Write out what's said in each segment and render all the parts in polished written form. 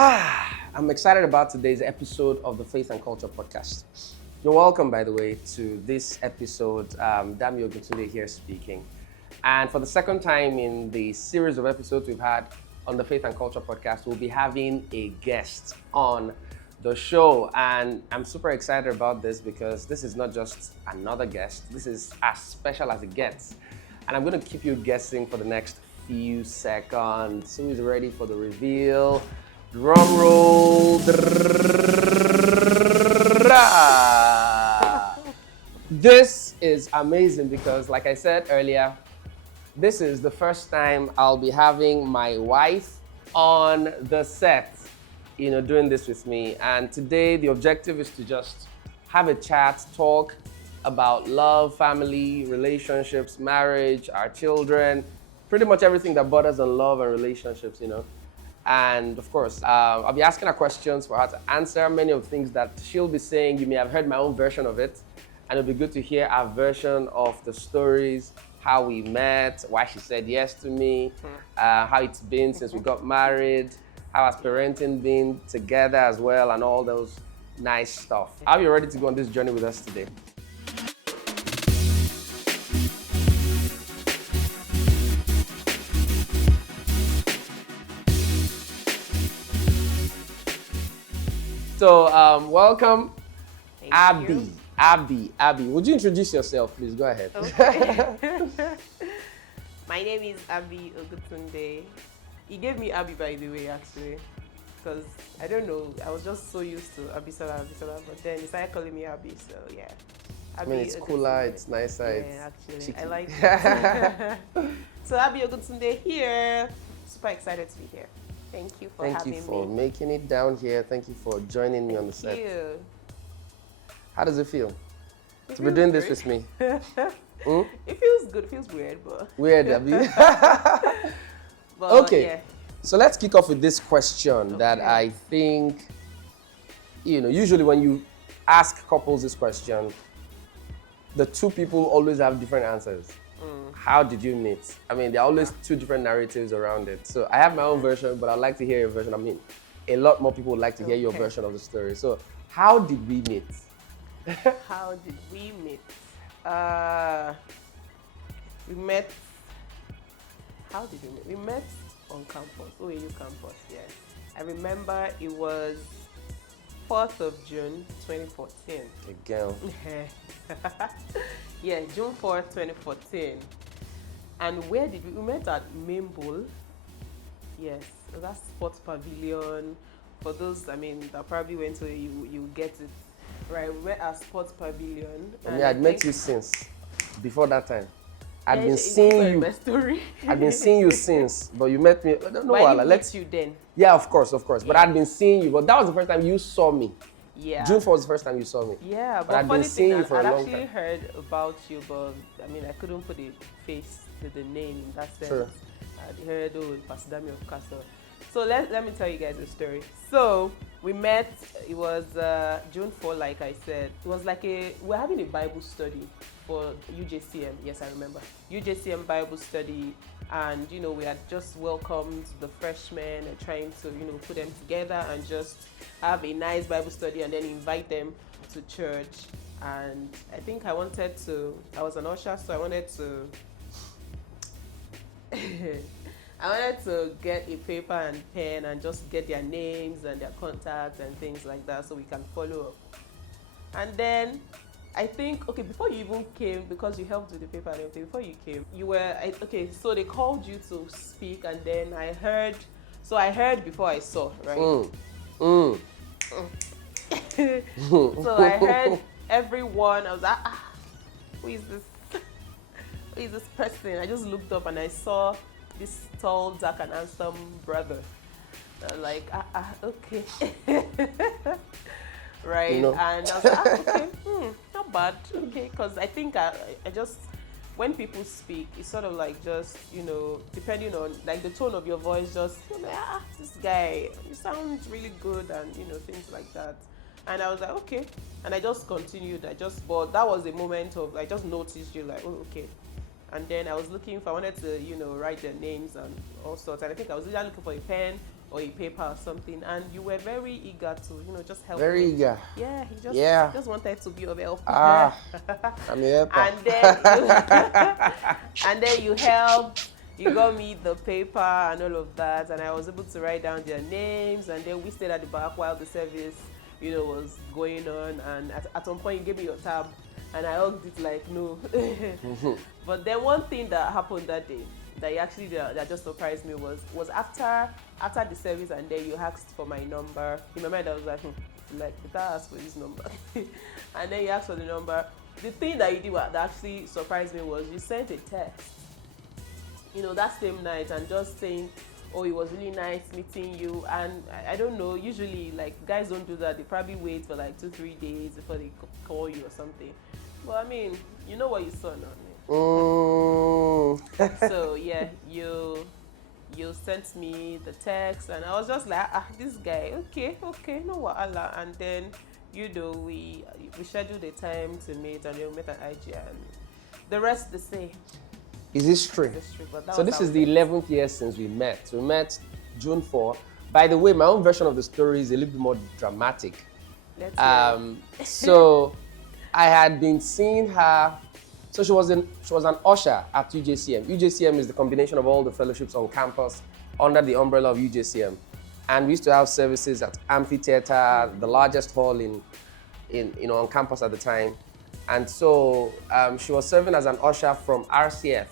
I'm excited about today's episode of the Faith and Culture podcast. You're welcome, by the way, to this episode. Aby Oguntunde here speaking. And for the second time in the series of episodes we've had on the Faith and Culture podcast, we'll be having a guest on the show. And I'm super excited about this because this is not just another guest. This is as special as it gets. And I'm going to keep you guessing for the next few seconds. Who is ready for the reveal? Drum roll. This is amazing because, like I said earlier, this is the first time I'll be having my wife on the set, doing this with me. And today the objective is to just have a chat, talk about love, family, relationships, marriage, our children, pretty much everything that borders on love and relationships, And of course, I'll be asking her questions for her to answer many of the things that she'll be saying. You may have heard my own version of it, and it'll be good to hear our version of the stories, how we met, why she said yes to me, how it's been since we got married, how has parenting been together as well, and all those nice stuff. Are you ready to go on this journey with us today? So, welcome, Thank you. Aby. Would you introduce yourself, please? Go ahead. Okay. My name is Aby Oguntunde. He gave me Aby, by the way, actually, because I don't know, I was just so used to Abisola, but then he started calling me Aby, so yeah. I mean, it's cooler, it's nicer, yeah, actually, cheeky. I like it. So Aby Oguntunde here. Super excited to be here. Thank you for having me. Thank you for making it down here. Thank you for joining me on the set. Thank you. How does it feel It to be feels doing this great. with me? It feels good. It feels weird, but Weird, Aby. but Okay. yeah. So let's kick off with this question that I think, usually when you ask couples this question, the two people always have different answers. How did you meet? I mean, there are always two different narratives around it. So I have my own version, but I'd like to hear your version. I mean, a lot more people would like to hear your version of the story. So how did we meet? How did we meet? We met. How did we meet? We met on campus, OAU campus. Yes, I remember it was 4th of June, 2014. Again. Yeah, June 4th, 2014. And where did we met at Main. Yes, that's Sports Pavilion. For those, that probably went to you get it. Right, we met at Sports Pavilion. I mean, I'd met you since before that time. I'd been it's seeing you. my story. I'd been seeing you since, but you met me. I don't know But I why. didn't Let's. meet you then. Yeah, of course. But I'd been seeing you. But that was the first time you saw me. Yeah. June 4th was the first time you saw me. Yeah, But but I'd been funny seeing thing, you for a I'd long actually time. heard about you, but I couldn't put a face to the name in that sense. Sure. I'd heard, Pastor Dami of Castle. So let me tell you guys a story. So we met, it was June 4, like I said. It was like we're having a Bible study for UJCM. Yes, I remember. UJCM Bible study. And, we had just welcomed the freshmen and trying to, put them together and just have a nice Bible study and then invite them to church. And I think I was an usher, so I wanted to get a paper and pen and just get their names and their contacts and things like that so we can follow up. And then I think, before you even came, because you helped with the paper and everything, before you came, so they called you to speak, and then I heard before I saw, right? So I heard everyone, I was like, who is this? Who is this person? I just looked up and I saw this tall, dark and handsome brother. I was like, okay. Right, and I was like, okay, not bad, okay, because I think I just, when people speak, it's sort of like just, depending on like the tone of your voice, just, this guy, you sound really good and, things like that. And I was like, okay, and I just continued, but that was a moment of, I just noticed you like, oh, okay, And then I was looking for, I wanted to, write their names and all sorts. And I think I was either looking for a pen or a paper or something. And you were very eager to, just help Very me. eager. Yeah, he just, Yeah. just wanted to be of help. I'm a helper. And then and then you helped. You got me the paper and all of that, and I was able to write down their names. And then we stayed at the back while the service, was going on. And at one point, you gave me your tab, and I hugged it like no. But then one thing that happened that day that just surprised me was after the service, and then you asked for my number. In my mind, I was like, Peter asked for this number, and then you asked for the number. The thing that you did that actually surprised me was you sent a text. That same night, and just saying, oh, it was really nice meeting you. And I don't know, usually like guys don't do that. They probably wait for like 2-3 days before they call you or something. But I mean, you know what you saw now. So yeah, you sent me the text, and I was just like, this guy, okay, no wahala. And then we scheduled a time to meet, and we met at IG, and the rest the same. Is history. So this is the 11th year since we met. We met June 4. By the way, my own version of the story is a little bit more dramatic. So I had been seeing her. So she was an usher at UJCM. UJCM is the combination of all the fellowships on campus under the umbrella of UJCM. And we used to have services at Amphitheater, the largest hall on campus at the time. And so she was serving as an usher from RCF.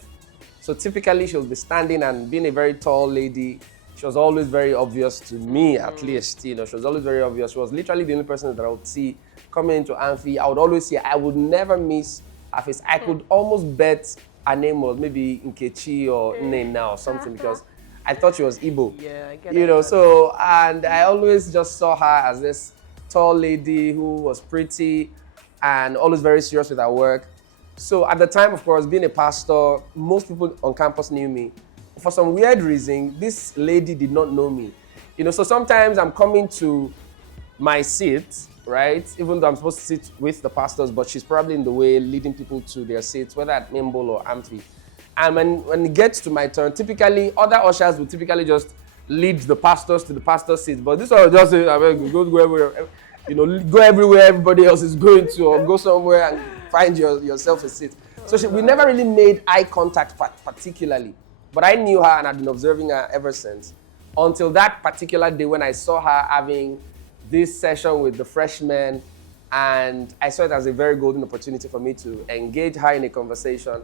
So typically she'll be standing, and being a very tall lady, she was always very obvious to me, at least. She was always very obvious. She was literally the only person that I would see coming into Amphi. I would always see her. I would never miss her face. I could almost bet her name was maybe Nkechi or Nena or something, because I thought she was Igbo. Yeah, I get it. So, and I always just saw her as this tall lady who was pretty and always very serious with her work. So at the time, of course, being a pastor, most people on campus knew me. For some weird reason, this lady did not know me. So sometimes I'm coming to my seat, right? Even though I'm supposed to sit with the pastors, but she's probably in the way leading people to their seats, whether at Membol or Amphi. And when it gets to my turn, typically, other ushers would typically just lead the pastors to the pastor's seat. But this one will just say, go everywhere. Go everywhere everybody else is going to, or go somewhere and find yourself a seat. So we never really made eye contact particularly, but I knew her and I'd been observing her ever since, until that particular day when I saw her having this session with the freshmen, and I saw it as a very golden opportunity for me to engage her in a conversation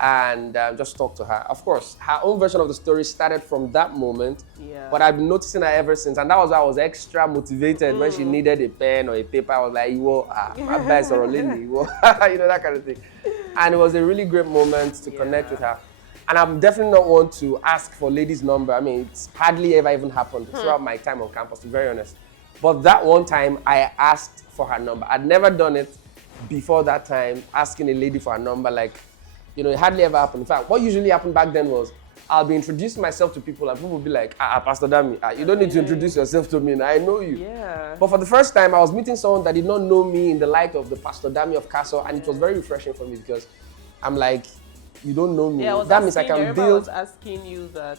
and just talk to her. Of course, her own version of the story started from that moment, but I've been noticing her ever since, and that was why I was extra motivated when she needed a pen or a paper. I was like, my best or Lily, that kind of thing. And it was a really great moment to connect with her. And I'm definitely not one to ask for ladies' number. I mean, it's hardly ever even happened throughout my time on campus, to be very honest. But that one time, I asked for her number. I'd never done it before that time, asking a lady for her number. It hardly ever happened. In fact, what usually happened back then was I'll be introducing myself to people, and people will be like, Pastor Dami, you don't need to introduce yourself to me. I know you. Yeah. But for the first time, I was meeting someone that did not know me in the light of the Pastor Dami of Castle, and it was very refreshing for me, because I'm like, you don't know me. Yeah, that means I can build. I was asking you that,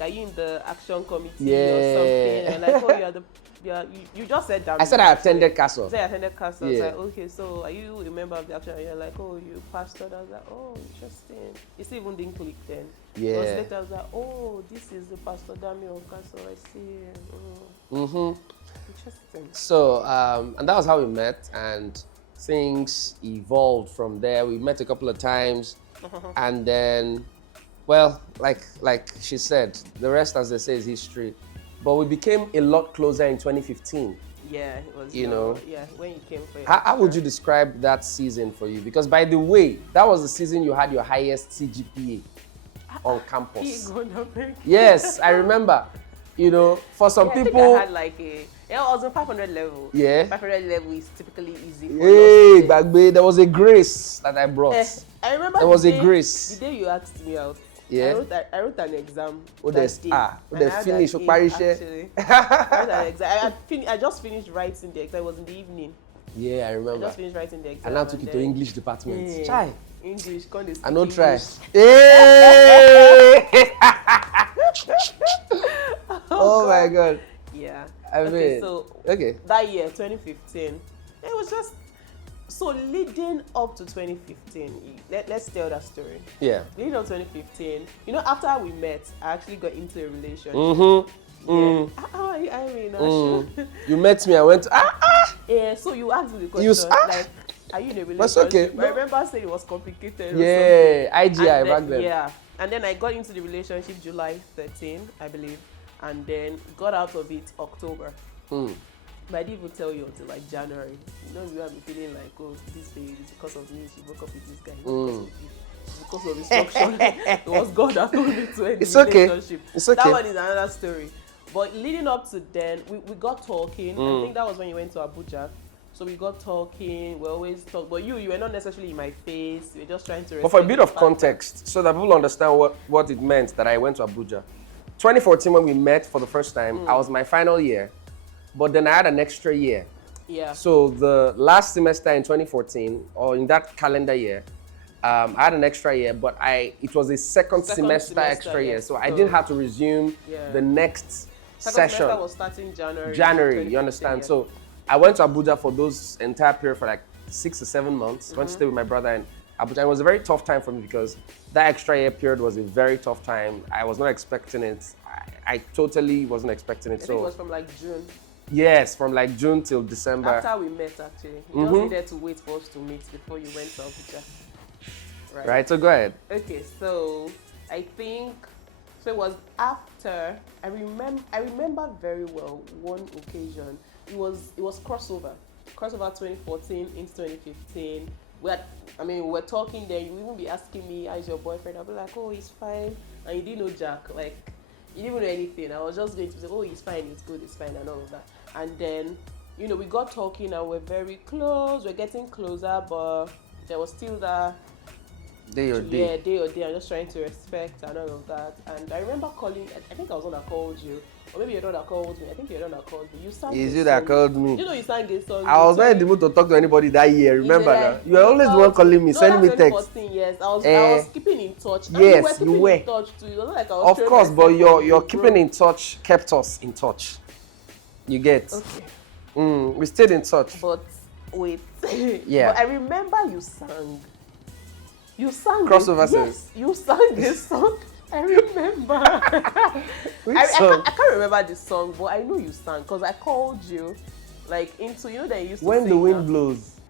are you in the action committee or something? And like, you are the. Yeah, you just said that. I said I attended Castle. You said I attended Castle. I was like, okay, so are you a member of the action? And you're like, oh, you pastored. I was like, oh, interesting. You still even didn't click then. Yeah. Because later I was like, oh, this is the Pastor Dami of Castle. I see. Interesting. So, and that was how we met, and things evolved from there. We met a couple of times, and then, well, like she said, the rest, as they say, is history. But we became a lot closer in 2015. Yeah, it was. Yeah, when you came for it. How would you describe that season for you? Because by the way, that was the season you had your highest CGPA on campus. Yes, I remember. For some people. I had I was on 500 level. Yeah. 500 level is typically easy. Hey, back then there was a grace that I brought. I remember there was a grace. The day you asked me out. Yeah. I wrote an exam. Finish. Actually. I wrote an exam. I just finished writing the exam. It was in the evening. Yeah, I remember. I just finished writing the exam. And now took it to English department. Chai. English, can't they speak I no English? try. Hey! Oh my God. Yeah. I Okay, mean, so okay. that year, 2015, it was just so leading up to 2015. Let's tell that story. Yeah. Leading up to 2015, you know, after we met, I actually got into a relationship. Mm-hmm. Yeah. How are you? I mean, You met me. I went. Yeah. So you asked me the You question like, are you in a That's relationship? okay. I remember saying it was complicated. Yeah, or something. IGI And back then. Yeah. And then I got into the relationship July 13, I believe, and then got out of it October. But I didn't even tell you until like January. You know, you have me feeling like, oh, this baby is because of me. She broke up with this guy. It's because of instruction. It was God that told me to end It's the okay. relationship. It's okay. That one is another story. But leading up to then, we got talking. I think that was when you went to Abuja. So we got talking. We always talk. But you were not necessarily in my face. You were just trying to. But for a bit of context, so that people understand what it meant that I went to Abuja. 2014, when we met for the first time, I was my final year. But then I had an extra year. Yeah. So the last semester in 2014, or in that calendar year, I had an extra year, but it was a second semester extra year. So I didn't have to resume the next session. Semester was starting January, you understand? Yeah. So I went to Abuja for those entire period for like 6 or 7 months. Went to stay with my brother in Abuja. It was a very tough time for me because that extra year period was a very tough time. I was not expecting it. I totally wasn't expecting it. I think it was from like June. Yes, from like June till December. After we met, actually. You just needed to wait for us to meet before you went to Abuja. Right, so go ahead. Okay, so I think, so it was after, I remember very well one occasion. It was crossover 2014 into 2015. We were talking there. You even be asking me, how's your boyfriend? I'll be like, oh, he's fine. And you didn't know Jack. Like, you didn't even know anything. I was just going to say, oh, he's fine, he's good, he's fine, and all of that. And then, you know, we got talking and we're very close. We're getting closer, but there was still that day or day. Yeah, day or day. I'm just trying to respect and all of that. And I remember calling. I think I was the one that called you, or maybe you're the one that called me. I think you're the one that called me. You sang. Is you that called me? You know, you sang a song. I was not in the mood to talk to anybody that year. Remember now? You were always the one calling me, sending me text. Yes, I was keeping in touch. Yes, you were. In touch too. It wasn't like I was. Of course, but your keeping in touch kept us in touch. You get? Okay. We stayed in touch. But wait. Yeah. But I remember you sang. You sang crossover song. Yes, you sang this song. I remember. Which song? I can't remember the song, but I know you sang because I called you, like into that you used to When sing the Wind Blows.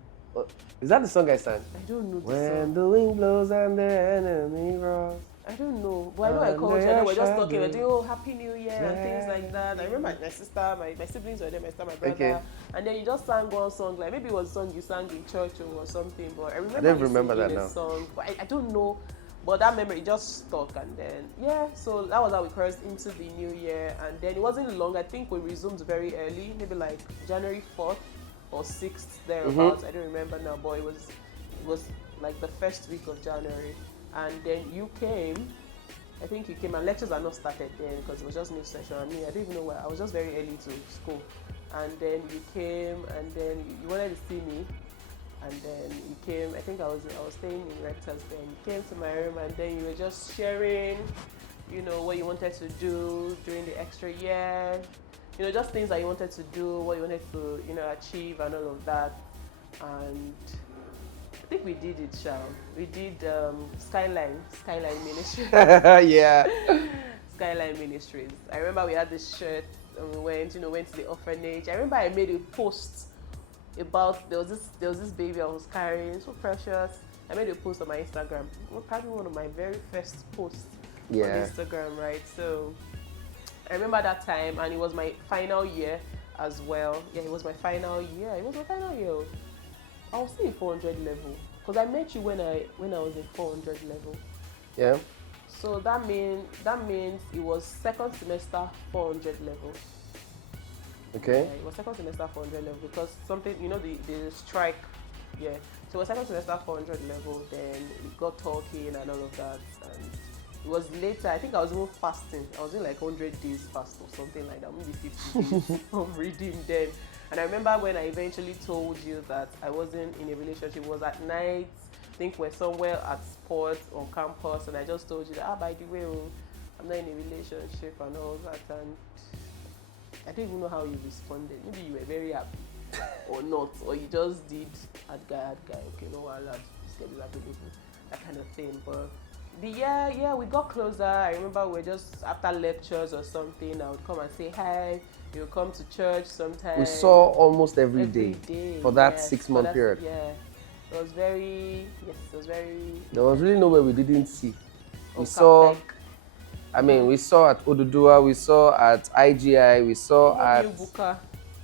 Is that the song I sang? I don't know the when song. the wind blows and the enemy roars. I don't know, but I know I called you. I know we're just talking. We're doing, oh, Happy New Year and things like that. I remember my sister, my siblings were there, my sister, my brother. Okay. And then you just sang one song, like maybe it was a song you sang in church or something, but I remember that now. Song, but I don't know. But that memory just stuck, and then so that was how we crossed into the new year. And then it wasn't long. I think we resumed very early, maybe like January 4th or 6th thereabouts. I don't remember now, but it was like the first week of January. And then you came. I think you came, and lectures are not started then because it was just new session. I mean, I don't even know why. I was just very early to school. And then you came, and then you wanted to see me. And then you came. I think I was staying in Rector's then. You came to my room, and then you were just sharing, you know, what you wanted to do during the extra year. You know, just things that you wanted to do, what you wanted to, you know, achieve, and all of that. And I think we did it, Shao. We did Skyline Ministry. Yeah. Skyline Ministries. I remember we had this shirt and we went to the orphanage. I remember I made a post about there was this baby I was carrying, so precious. I made a post on my Instagram. Probably one of my very first posts on Instagram, right? So I remember that time, and it was my final year as well. Yeah, it was my final year. I was still in 400 level because I met you when I was in 400 level. Yeah. So that means it was second semester 400 level. Okay. Yeah, it was second semester 400 level because something, you know, the strike. Yeah. So it was second semester 400 level. Then we got talking and all of that. And it was later. I think I was even fasting. I was in like 100 days fast or something like that. Maybe 50 days of reading then. And I remember when I eventually told you that I wasn't in a relationship, it was at night. think we're somewhere at sports on campus, and I just told you that, by the way, I'm not in a relationship and all that, and I don't even know how you responded. Maybe you were very happy or not, or you just did hard guy, okay, no, I'll just get this available, that kind of thing. But we got closer. I remember we were just after lectures or something, I would come and say hi. You would come to church sometimes. We saw almost every day for that 6-month period. Yeah, it was very. There was really nowhere we didn't see. We saw. We saw at Oduduwa, we saw at IGI, we saw at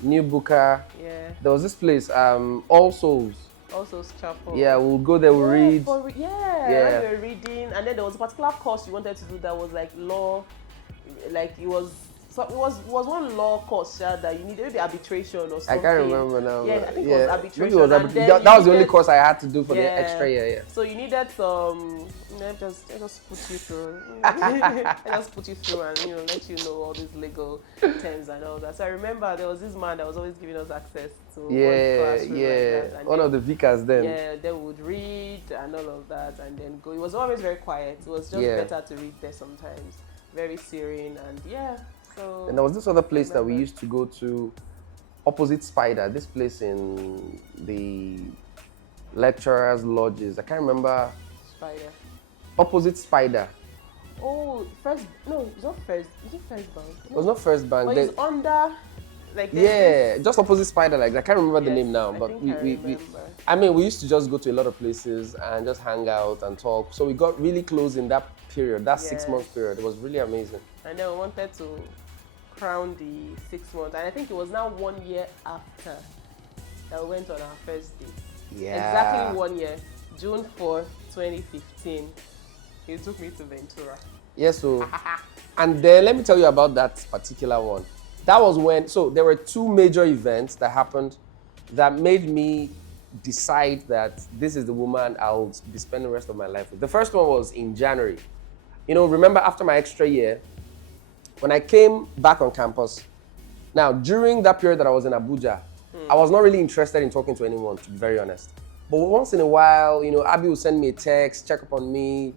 New Booker. Yeah. There was this place, All Souls. All Souls Chapel. Yeah, we'll go there, we'll read. When we were reading, and then there was a particular course you wanted to do that was like law, like it was one law course that you needed, maybe arbitration or something. I can't remember now. Yeah, I think it was arbitration. Maybe it was that was the only course I had to do for the extra year. Yeah. So you needed some, just put you through. I just put you through and let you know all these legal terms and all that. So I remember there was this man that was always giving us access to one classroom like that. And one of the vicars then. Yeah, they would read and all of that and then go. It was always very quiet. It was just better to read there sometimes. Very serene and So, and there was this other place that we used to go to, opposite Spider, this place in the lecturers' lodges. I can't remember. Spider. Opposite Spider. Oh, it's not First. Is it First Bank? No. It was not First Bank. But it's under, just opposite Spider like that. I can't remember the name now, but we used to just go to a lot of places and just hang out and talk. So we got really close in that period, that 6-month period. It was really amazing. And then we wanted to crown the 6 months, and I think it was now 1 year after that we went on our first date. Yeah. Exactly 1 year, June 4, 2015. He took me to Ventura. Yes, and then let me tell you about that particular one. That was when, so there were 2 major events that happened that made me decide that this is the woman I'll be spending the rest of my life with. The first one was in January. Remember after my extra year, when I came back on campus, now during that period that I was in Abuja, I was not really interested in talking to anyone, to be very honest. But once in a while, Aby will send me a text, check up on me,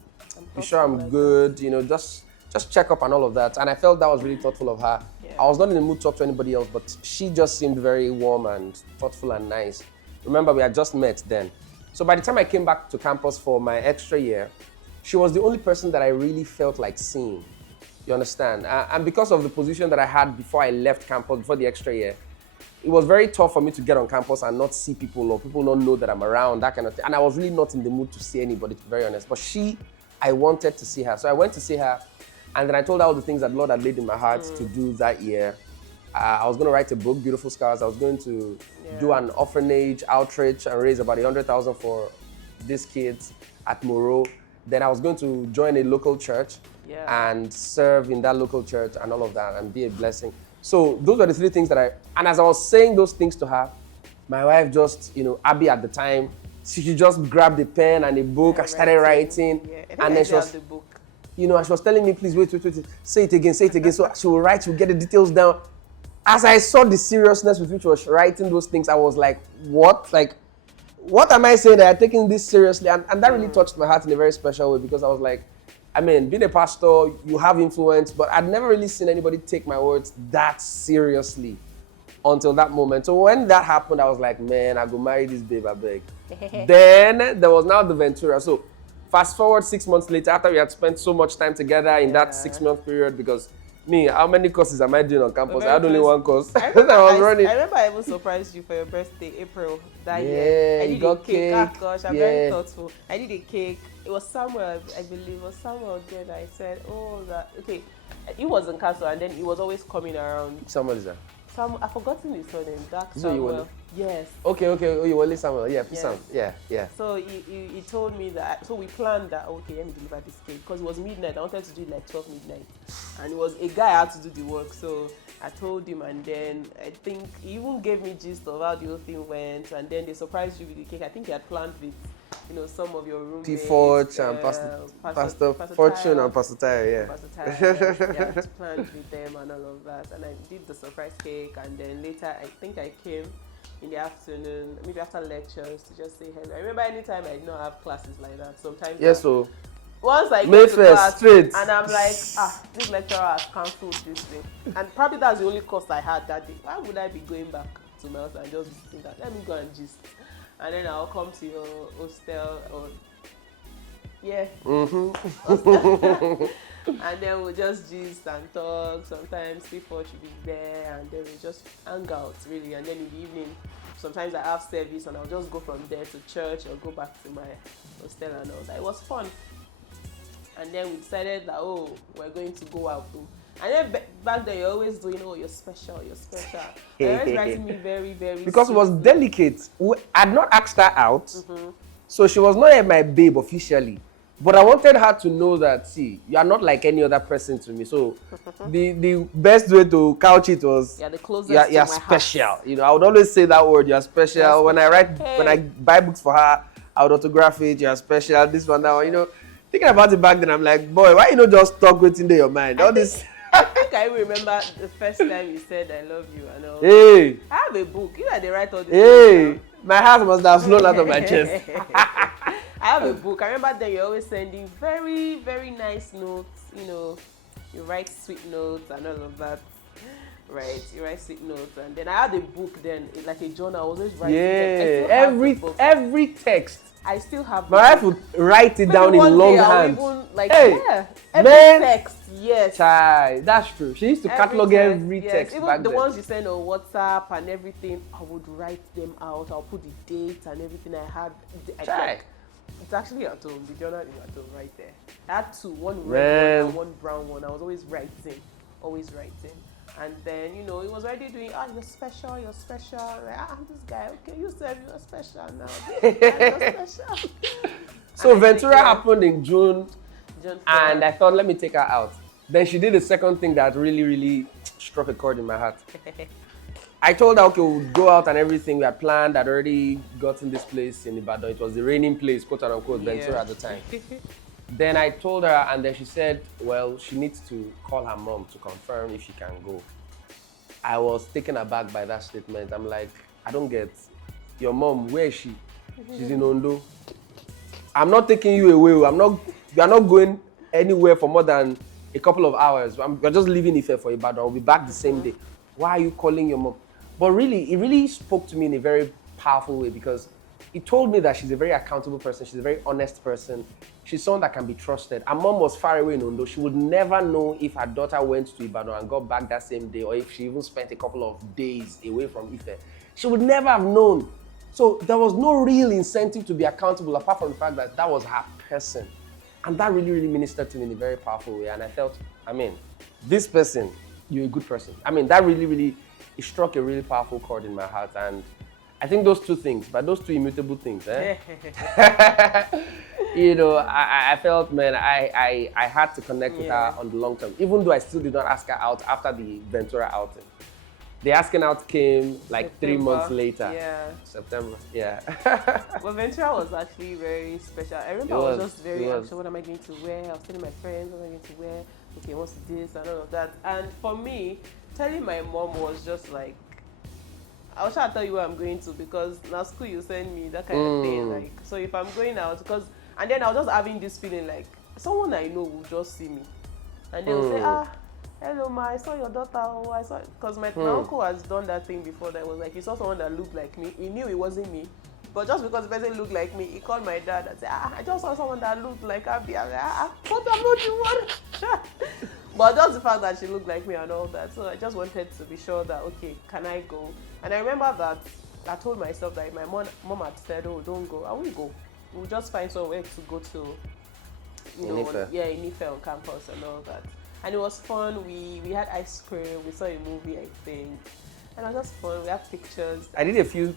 be sure I'm good, just check up and all of that. And I felt that was really thoughtful of her. Yeah. I was not in the mood to talk to anybody else, but she just seemed very warm and thoughtful and nice. Remember, we had just met then. So by the time I came back to campus for my extra year, she was the only person that I really felt like seeing. You understand? And because of the position that I had before I left campus, before the extra year, it was very tough for me to get on campus and not see people or people not know that I'm around, that kind of thing. And I was really not in the mood to see anybody, to be very honest. But I wanted to see her. So I went to see her, and then I told her all the things that Lord had laid in my heart to do that year. I was going to write a book, Beautiful Scars. I was going to do an orphanage outreach and raise about 100,000 for these kids at Moro. Then I was going to join a local church and serve in that local church and all of that and be a blessing. So those were the 3 things and as I was saying those things to her, my wife just, Aby at the time, she just grabbed a pen and a book and started writing. Yeah. And then she was, the book. She was telling me, please wait, say it again. So she will write, she will get the details down. As I saw the seriousness with which she was writing those things, I was like, what? Like, what am I saying that I'm taking this seriously? And that really touched my heart in a very special way, because I was like, being a pastor, you have influence, but I'd never really seen anybody take my words that seriously until that moment. So when that happened, I was like, man, I go marry this babe, I beg. Then there was now the Ventura. So fast forward 6 months later, after we had spent so much time together in that 6-month period, because how many courses am I doing on campus? I had only one course. I remember I even surprised you for your birthday, April, that year. I did a cake. Oh gosh, I'm very thoughtful. I did a cake. It was Samuel, I believe. It was Samuel there that I said, okay. He was in Castle, and then he was always coming around. Samuel is that? I've forgotten his surname. Dark Samuel. Yes. Okay. Oh, you only Samuel. Yeah, Sam. Yeah. So he told me that. So we planned that. Okay, let me deliver this cake, because it was midnight. I wanted to do it like 12 midnight, and it was a guy I had to do the work. So I told him, and then I think he even gave me gist of how the whole thing went, and then they surprised you with the cake. I think he had planned with some of your roommates. P4 and Pastor Fortune and Pastor Tyre, Pastor Tyre, I planned with them and all of that. And I did the surprise cake, and then later I think I came in the afternoon, maybe after lectures, to just say hello. I remember anytime I did not have classes like that, sometimes Yes, so once I get to Mayfair class straight. and I'm like, this lecturer has cancelled this thing. And probably that's the only course I had that day. Why would I be going back to my house and just visiting that? Let me go and gist. And then I'll come to your hostel or and then we'll just gist and talk. Sometimes people should be there and then we just hang out really. And then in the evening, sometimes I have service and I'll just go from there to church or go back to my hostel and all that. It was fun. And then we decided that, we're going to go out too. And then back then you're always doing, you're special. You're always writing me very, very because it was delicate. I'd not asked her out, so she was not yet my babe officially. But I wanted her to know that, see, you are not like any other person to me. So the best way to couch it was, the closest you're to my special. heart. I would always say that word, you're special. You're when special. I buy books for her, I would autograph it, you're special, this one, that one, Thinking about it back then, I'm like, boy, why you not just talk what's in your mind? I think I remember the first time you said I love you and all. Hey! I have a book. They write all this. Hey! My heart must have flown out of my chest. I have a book. I remember then you're always sending very, very nice notes. You write sweet notes and all of that. Right, you write sweet notes. And then I had a book then, like a journal. I was always writing. Yeah, every text. I still have. My wife would write it down in long hand. Every text, yes. Child, that's true. She used to catalog every text. Even back the then. ones you send on WhatsApp and everything, I would write them out. I'll put the dates and everything I had. It's actually at home. The journal is at home right there. I had two, one red one and one brown one. I was always writing. And then, it was already doing, you're special. Like, this guy, okay, you said you're special now. You're special. So Ventura happened in June 4th. And I thought, let me take her out. Then she did the second thing that really, really struck a chord in my heart. I told her, okay, we'll go out and everything. We had planned. I'd already gotten this place in Ibadan. It was the reigning place, quote unquote, Ventura at the time. Then I told her, and then she said, well, she needs to call her mom to confirm if she can go. I was taken aback by that statement. I'm like, I don't get your mom. Where is she? She's in Ondo. I'm not taking you away. You are not going anywhere for more than a couple of hours. We're just leaving Ife for Ibadan. I'll be back the same day. Why are you calling your mom? But really, it really spoke to me in a very powerful way because it told me that she's a very accountable person. She's a very honest person. She's someone that can be trusted. Her mom was far away in Ondo. She would never know if her daughter went to Ibadan and got back that same day or if she even spent a couple of days away from Ife. She would never have known. So there was no real incentive to be accountable apart from the fact that that was her person. And that really, really ministered to me in a very powerful way. And I felt, this person, you're a good person. That really, really, it struck a really powerful chord in my heart. And I think those two things, but those two immutable things, I felt, I had to connect with her on the long term, even though I still did not ask her out after the Ventura outing. The asking out came like September. 3 months later. September, Well, Ventura was actually very special. I remember I was just very unsure, what am I going to wear? I was telling my friends, what am I going to wear? Okay, what's this and all of that. And for me, telling my mom was just like, I was trying to tell you where I'm going to because now school you send me that kind of thing. Like, so if I'm going out, and then I was just having this feeling like someone I know will just see me, and they will say, hello ma, I saw your daughter. I saw, because my uncle has done that thing before. That was like he saw someone that looked like me. He knew it wasn't me, but just because the person looked like me, he called my dad and said, I just saw someone that looked like Aby. I was like, but I'm not the one. But just the fact that she looked like me and all that, so I just wanted to be sure that, okay, can I go? And I remember that I told myself that if my mom had said, don't go, I will go. We'll just find somewhere to go to, in Ife on campus and all that. And it was fun. We had ice cream. We saw a movie, I think. And it was just fun. We have pictures. I did a few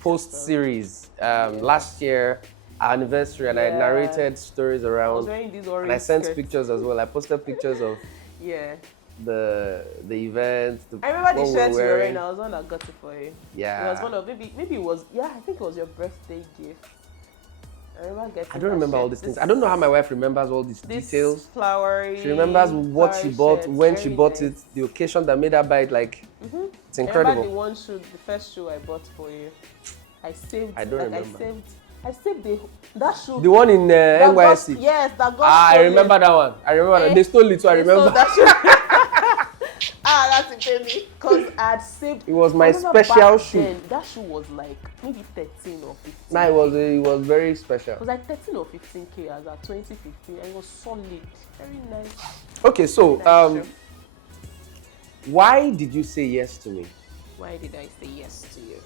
post-series last year, our anniversary, and I narrated stories around. I was wearing these orange and I sent skirts. Pictures as well. I posted pictures of the event. I remember the shirt you were wearing. I was the one that got it for you. Yeah. It was one of maybe it was I think it was your birthday gift. I don't remember all these things. I don't know how my wife remembers all these details. Flowery. She remembers what she bought, when she bought it, the occasion that made her buy it. Like, It's I remember incredible. the one shoe, the first shoe I bought for you. I saved. I don't like remember. I saved that shoe. The one in that got, NYSC. yes, that got I stolen. remember that one. I remember that. Eh, They stole it, so I They remember. stole that shoe. That's a me. Because I had saved. It was I my remember special back shoe. then, that shoe was like maybe 13 or 15. Nah, it was very special. It was like 13 or 15K as at 2015, and it was solid. Very nice. Okay, so Nice shoe. why did you say yes to me? Why did I say yes to you?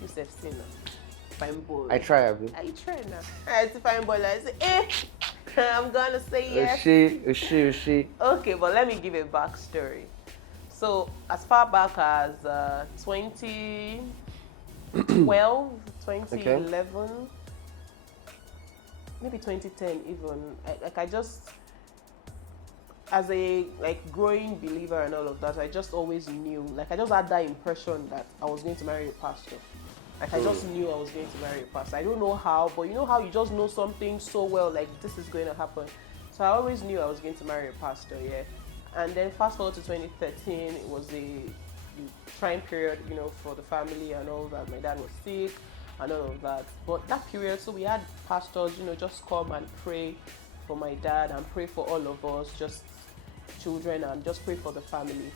You said sinner. Fine boy. I try, Abi. I try now. I had to fine boy. I say, I'm gonna say yes. Ushi. Okay, but let me give a backstory. So, as far back as 2012, 2011, maybe 2010 even, I just, as a growing believer and all of that, I just always knew, I just had that impression that I was going to marry a pastor. I just knew I was going to marry a pastor. I don't know how, but you know how you just know something so well, this is going to happen. So I always knew I was going to marry a pastor, yeah. And then fast forward to 2013, it was a trying period, for the family and all that. My dad was sick and all of that. But that period, so we had pastors, just come and pray for my dad and pray for all of us, just children, and just pray for the family.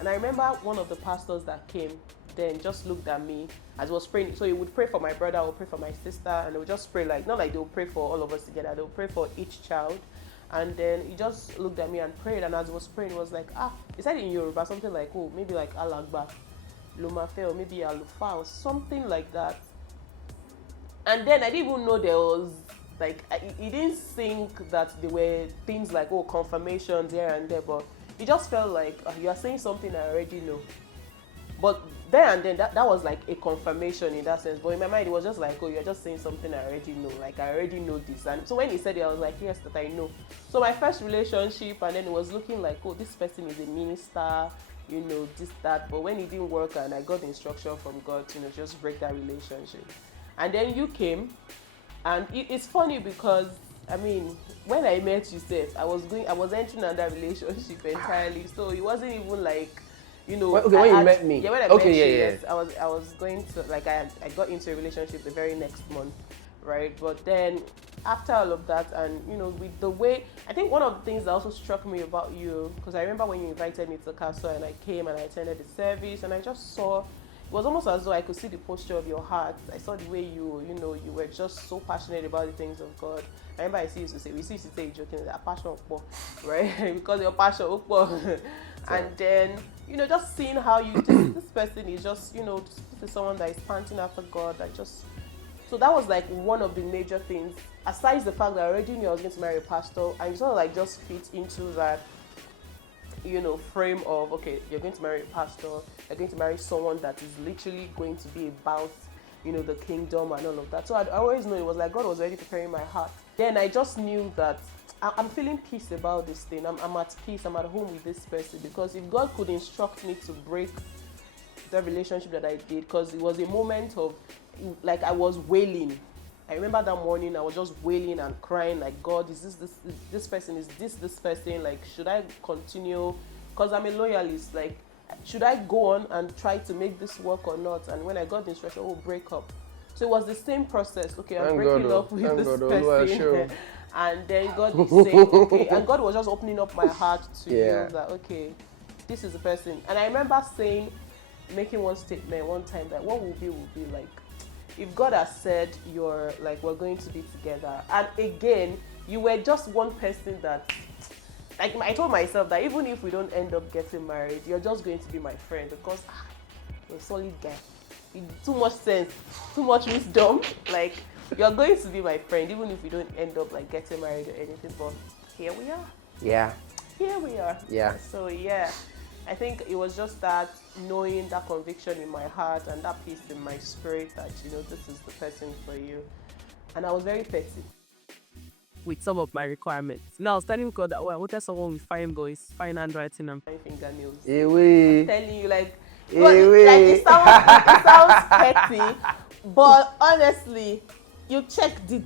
And I remember one of the pastors that came then just looked at me as I was praying. So he would pray for my brother, or pray for my sister, and they would just pray not like they would pray for all of us together, they would pray for each child. And then he just looked at me and prayed, and as he was praying, he was like, he said in Yoruba something like, oh, maybe like Alagba, Lumafe, or maybe Alufa, or something like that. And then I didn't even know there was, he didn't think that there were things like, oh, confirmations here and there, but it just felt like, you are saying something I already know. But there and then, that was like a confirmation in that sense. But in my mind, it was just like, oh, you're just saying something I already know. I already know this. And so when he said it, I was like, yes, that I know. So my first relationship, and then it was looking like, oh, this person is a minister, this, that. But when it didn't work, and I got the instruction from God to, just break that relationship. And then you came, and it's funny because, when I met you, I was entering another relationship entirely. So it wasn't even like, when you met me. Yeah, when I met you, yes, I was going to, I got into a relationship the very next month, right? But then after all of that, and with the way, I think one of the things that also struck me about you, because I remember when you invited me to Castle and I came and I attended the service, and I just saw, it was almost as though I could see the posture of your heart. I saw the way you were just so passionate about the things of God. I remember we used to say joking, that passion, right? Because your passion, and then, just seeing how this person is just, this is someone that is panting after God, so that was one of the major things, aside the fact that I already knew I was going to marry a pastor, and you sort of just fit into that, frame of, okay, you're going to marry a pastor, you're going to marry someone that is literally going to be about, the kingdom and all of that. So I always know it was like God was already preparing my heart. Then I just knew that I'm feeling peace about this thing. I'm at peace. I'm at home with this person, because if God could instruct me to break the relationship that I did, because it was a moment of, I was wailing. I remember that morning I was just wailing and crying, God, is this person, is this person, should I continue? Because I'm a loyalist, should I go on and try to make this work or not? And when I got the instruction, break up. So it was the same process. Okay, I'm breaking up with this person. And then God was saying, okay, and God was just opening up my heart to you that, okay, this is the person. And I remember making one statement one time that what will be if God has said you're we're going to be together, and again, you were just one person that, I told myself that even if we don't end up getting married, you're just going to be my friend, because you're a solid guy. Too much sense, too much wisdom. You're going to be my friend, even if we don't end up getting married or anything. But here we are. Yeah. Here we are. Yeah. So yeah, I think it was just that knowing, that conviction in my heart and that peace in my spirit that, this is the person for you. And I was very petty with some of my requirements. Now I was telling God that, I wanted someone with fine voice, fine handwriting, and fine fingernails. I'm telling you, it sounds petty, but honestly, you checked it.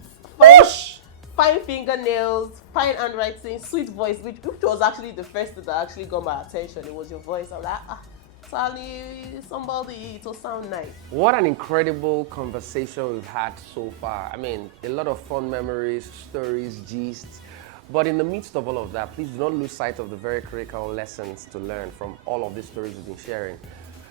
Fine fingernails, fine handwriting, sweet voice, which was actually the first thing that actually got my attention. It was your voice. I was like, Sally, somebody to sound nice. What an incredible conversation we've had so far. I mean, a lot of fun memories, stories, gists. But in the midst of all of that, please do not lose sight of the very critical lessons to learn from all of these stories we've been sharing.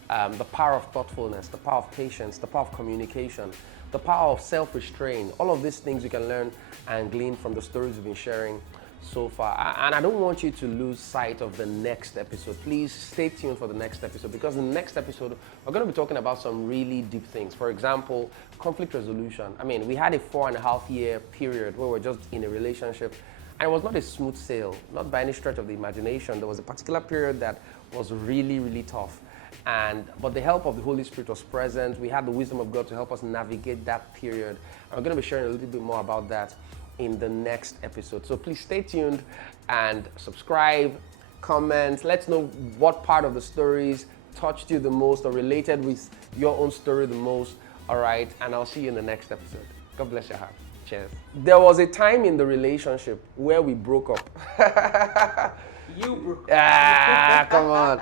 The power of thoughtfulness, the power of patience, the power of communication, the power of self-restraint. All of these things you can learn and glean from the stories we've been sharing so far. And I don't want you to lose sight of the next episode. Please stay tuned for the next episode, because in the next episode, we're going to be talking about some really deep things. For example, conflict resolution. I mean, we had a 4.5-year period where we're just in a relationship, and it was not a smooth sail, not by any stretch of the imagination. There was a particular period that was really, really tough. But the help of the Holy Spirit was present. We had the wisdom of God to help us navigate that period. And we're going to be sharing a little bit more about that in the next episode. So please stay tuned and subscribe, comment. Let's know what part of the stories touched you the most or related with your own story the most. All right. And I'll see you in the next episode. God bless your heart. Cheers. There was a time in the relationship where we broke up. You broke. Ah, come on.